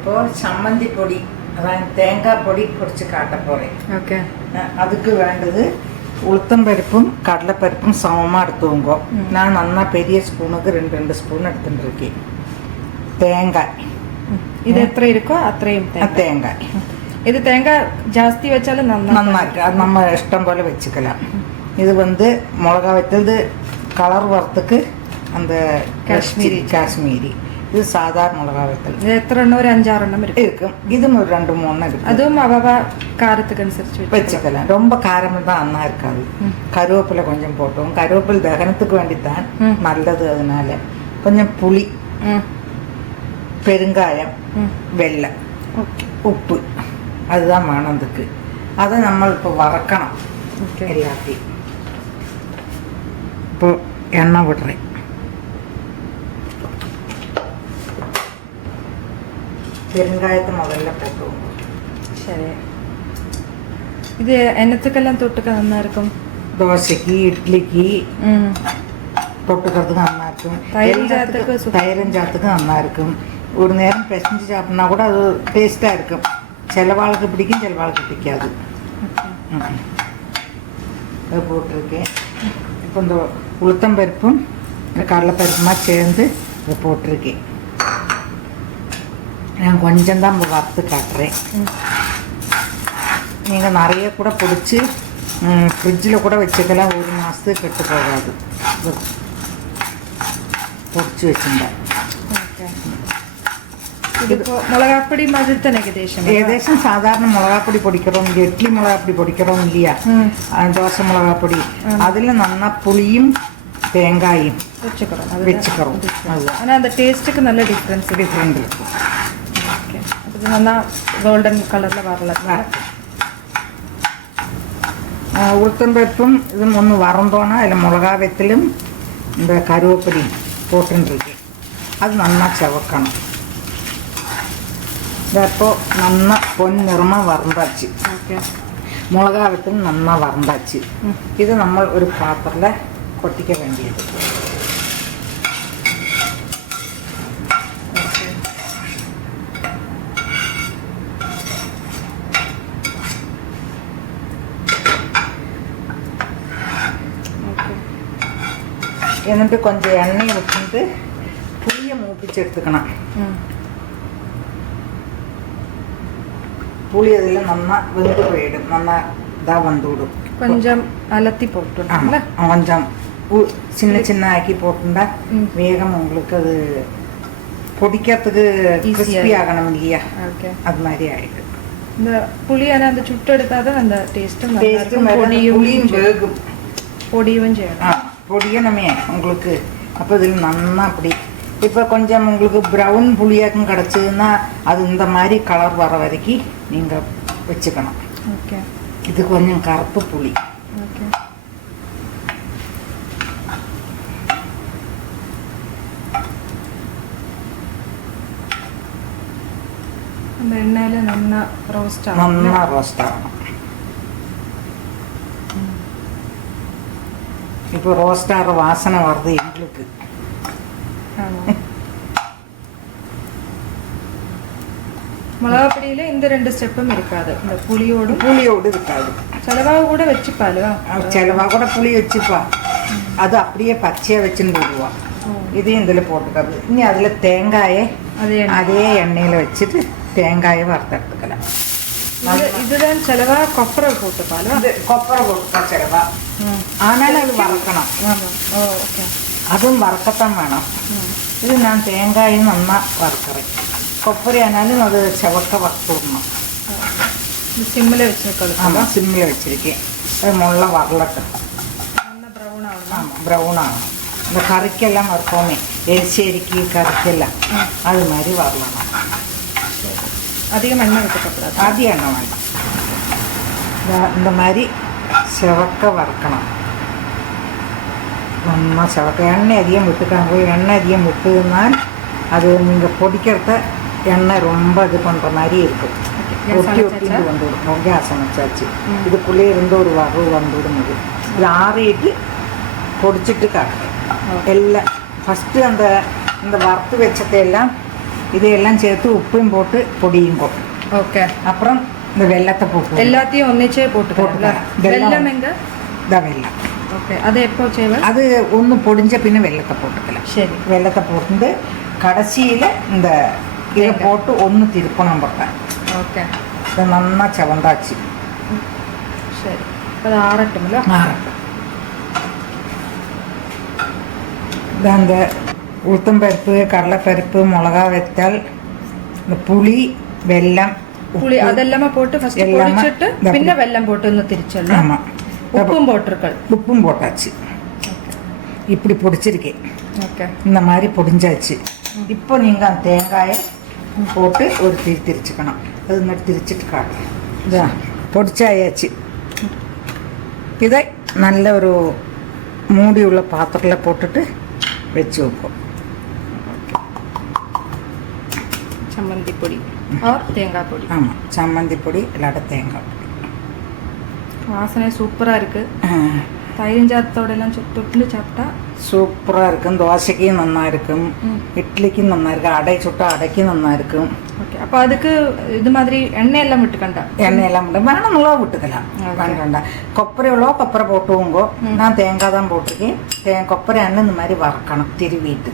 இப்போ சம்மந்தி பொடி அதான் தேங்காய் பொடி பொடிச்சு காட்ட போகிறேன். ஓகே. அதுக்கு வேண்டது உளுத்தம்பருப்பும் கடலைப்பருப்பும் சமமாக எடுத்துவோங்க. நான் நல்லா பெரிய ஸ்பூனுக்கு 2 ஸ்பூன் எடுத்துட்டுருக்கேன். தேங்காய் இது எത്ര இருக்கோ അത്രയും தேங்காய். இது தேங்காய் ஜாஸ்தி வச்சாலும் நல்லா இருக்கு. அது நம்ம இஷ்டம் போல் வச்சுக்கலாம். இது வந்து மிளகா வைத்தது கலர் வரத்துக்கு அந்த காஷ்மீரி. இது சாதாரண மிளகா வைத்தல். இது எத்தனை எண்ணம்? ஒரு 5-6 எண்ணம் இருக்கும். இதுவும் ஒரு 2-3 இருக்கு. அதுவும் அவ காரத்துக்கு அனுசரிச்சு வச்சுக்கலாம். ரொம்ப காரமாக தான் அண்ணா இருக்காது. கருவேப்பிலை கொஞ்சம் போட்டோம். கருவேப்பிலை தகனத்துக்கு வேண்டித்தான் நல்லது. அதனால கொஞ்சம் புளி, பெருங்காயம், வெல்லம், உப்பு அதுதான் மணந்துக்கு. அதை நம்ம இப்போ வறக்கணும் எல்லாத்தையும். இப்போ எண்ணெய் விடுறேன். பெருங்காயத்தை முதல்ல போட்டுவோம். சரி. இது என்னத்துக்கெல்லாம் தொட்டுக்க நல்லா இருக்கும்? தோசைக்கு, இட்லிக்கு தொட்டுக்கிறதுக்கு நல்லா இருக்கும். தயிரும் சாத்துக்கு நல்லா இருக்கும். ஒரு நேரம் பிசைஞ்சு சாப்பிட்னா கூட அது டேஸ்ட்டாக இருக்கும். சில வாளுக்கு பிடிக்கும், சில வாளுக்கு பிடிக்காது. அது போட்டிருக்கேன். இப்போ இந்த உளுத்தம்பருப்பும் கடலைப்பருப்புமா சேர்ந்து இதை போட்டிருக்கேன். நான் கொஞ்சம் தான் வறுத்து காட்டுறேன். நீங்கள் நிறைய கூட பிடிச்சி ஃப்ரிட்ஜில் கூட வச்சுக்கலாம். 1 மாதத்துக்கு கெட்டு போகாது. பொடிச்சு வச்சுருந்தேன். மிளகாപ്പൊடி மாதிரி தான் ஏகദേശம் சாதாரண மிளகாപ്പൊடி பொடிக்கிறோம். இட்லி மிளகாപ്പൊடி பொடிக்கிறோம் இல்லையா, தோசை மிளகாപ്പൊடி. அதில் நல்லா புளியும் தேங்காயும் வச்சுக்கிறோம். ஆனால் அந்த டேஸ்ட்டுக்கு நல்ல டிஃப்ரெண்ட் இருக்கும். அது நல்லா கோல்டன் கலரில் வரல. உளுத்தம்பருப்பும் இதுவும் ஒன்று வறந்தோன்னா அதில் மிளகா வெத்தலும் இந்த கருவேப்பிலை போட்டுருக்கு. அது நல்லா செவக்கணும். இப்போ நல்லா பொன்னிறமாக வறந்தாச்சு. மிளகா வெத்தலும் நல்லா வறந்தாச்சு. இது நம்ம ஒரு பாத்திரத்தில் கொட்டிக்க வேண்டியது. എന്നിട്ട് கொஞ்சம் எண்ணெய் விட்டுட்டு புளியை மூப்பிச்சு எடுத்துக்கணும். புளி அதில் நல்லா வெந்து போயிடும். நல்லா இதாக வந்துவிடும். கொஞ்சம் அலத்தி போட்டு கொஞ்சம் சின்ன சின்ன ஆக்கி போட்டுண்டா வேகம் உங்களுக்கு அது பொடிக்கிறதுக்கு கிறிஸ்பி ஆகணும் இல்லையா, அது மாதிரி ஆயிடும். இந்த புளி ஆனால் அந்த சுட்டு எடுத்தாதான் அந்த டேஸ்ட்டும் புளியும் வேகும். பொடியும் செய்யணும். பொடியும் நம்ம உங்களுக்கு அப்போ இதில் நல்லா அப்படி இப்போ கொஞ்சம் உங்களுக்கு ப்ரௌன் புளியாக்கும் கிடச்சதுன்னா அது இந்த மாதிரி கலர் வர வரைக்கும் நீங்கள் வச்சுக்கணும். ஓகே. இது கொஞ்சம் கருப்பு புளி. ஓகே. அந்த எண்ணெயில் நல்லா ரோஸ்ட் ஆகணும். இப்போ ரோஸ்ட் ஆகிற வாசனை வருது எங்களுக்கு. மிளகாப்பொடியில இந்த 2 ஸ்டெப்பும் இருக்காது. இந்த புளியோடு இருக்காது. செலவாக கூட வச்சுப்பாளு. செலவாக கூட புளி வச்சுப்பா. அது அப்படியே பச்சையாக வச்சுன்னு போடுவா. இதையும் இதில் போட்டுக்கிறது. இனி அதில் தேங்காயை அதே எண்ணெயில் வச்சுட்டு தேங்காயை வறுத்தெடுத்துக்கலாம். இதுதான் செலவா கொப்பரை போட்டுப்பாளு. கொப்பரை போட்டுப்பா செலவா. ஆனாலும் அது வறுக்கணும். அதுவும் வறுக்கத்தான் வேணும். இது நான் தேங்காயும் நல்லா வறுக்கிறேன். கொப்பரை ஆனாலும் அது செவக்க வறுத்து விடணும். சிம்மில் வச்சுருக்கோம். ஆமாம், சிம்மில் வச்சுருக்கேன். அது முள்ள வரலட்டும். ஆமாம், ப்ரௌன் ஆகணும். இந்த கறிக்கெல்லாம் வறுப்போமே, எரிச்சேரிக்கு கறிக்கெல்லாம் அது மாதிரி வரலாம். அதிகம் எண்ணெய் வைக்கப்படாது. அதிகம் எண்ணெய் வேண்டாம். இந்த மாதிரி செவக்க வறுக்கணும். நல்லா செவக்க. எண்ணெய் அதிகம் விட்டுக்காங்க. எண்ணெய் அதிகம் விட்டுனால் அது நீங்கள் பொடிக்கிறத எண்ணெய் ரொம்ப இது பண்ணுற மாதிரி இருக்கும். ஒட்டி ஒட்டிட்டு வந்துவிடும். கேஸ் அமைச்சாச்சு. இதுக்குள்ளே இருந்து ஒரு வகு வந்துவிடும். இது ஆறிட்டு பொடிச்சிட்டு காட்டுறேன் எல்லாம். ஃபஸ்ட்டு அந்த இந்த வறுத்து வச்சதையெல்லாம் இதையெல்லாம் சேர்த்து உப்பையும் போட்டு பொடியுங்கோ. ஓகே. அப்புறம் இந்த வெல்லத்தை போட்டு எல்லாத்தையும் ஒன்னிச்சே போட்டுக்கலாம். வெல்லம் எங்க? இந்த வெல்லம். ஓகே. அது எப்போ செய்வேன்? அது ஒன்று பொடிஞ்ச பின்ன வெல்லத்தை போட்டுக்கலாம். சரி. வெல்லத்தை போட்டு கடைசியில் இந்த இதை போட்டு ஒன்று திருப்பണം பக்கம். ஓகே. இது நல்லா செவந்தாச்சு. சரி. அது ஆறட்டும்ல? ஆறட்டும். இது அந்த உளுத்தம்பருப்பு, கடலைப்பருப்பு, மிளகா வெத்தல், இந்த புளி, வெல்லம், புளி அதெல்லாமே போட்டு ஃபர்ஸ்ட் பொரிச்சிட்டு பின்ன வெல்லம் போட்டு இன்னும் திரிச்சல்ல. ஆமாம். உப்பும் போட்டிருக்கேன். உப்பும் போட்டாச்சு. இப்படி பொடிச்சிருக்கேன். ஓகே. இந்த மாதிரி பொடிஞ்சாச்சு. இப்போ நீங்கள் அந்த தேங்காயை போட்டு ஒரு திரிச்சுக்கணும். அது மாதிரி திரிச்சிட்டு காட்டும். இதான் பொடிச்சாயாச்சு. இதை நல்ல ஒரு மூடி உள்ள பாத்திரத்தில் போட்டுட்டு வச்சு வைப்போம். சம்மந்தி பொடி ஆர் தேங்காய் பொடி. ஆமாம், சம்மந்தி பொடி இல்லாட்ட தேங்காய் பொடி. வாசனை சூப்பராக இருக்குது. தயிரிஞ்சாத்தோட எல்லாம் தொட்டு சாப்பிட்டா சூப்பராக இருக்கும். தோசைக்கும் நல்லா இருக்கும், இட்லிக்கும் நல்லா இருக்கும், அடை சுட்டா அடைக்கும் நல்லா இருக்கும். ஓகே. அப்போ அதுக்கு இது மாதிரி எண்ணெய் எல்லாம் விட்டுக்கண்டா? எண்ணெயெல்லாம் விட்டு வேணும்னோ விட்டுக்கலாம். வேண்டாம். கொப்பரை உள்ள கொப்பரை போட்டுவோங்கோ. நான் தேங்காய் தான் போட்டிருக்கேன். கொப்பரை எண்ணெய் இந்த மாதிரி வறுக்கணும் திருவிட்டு.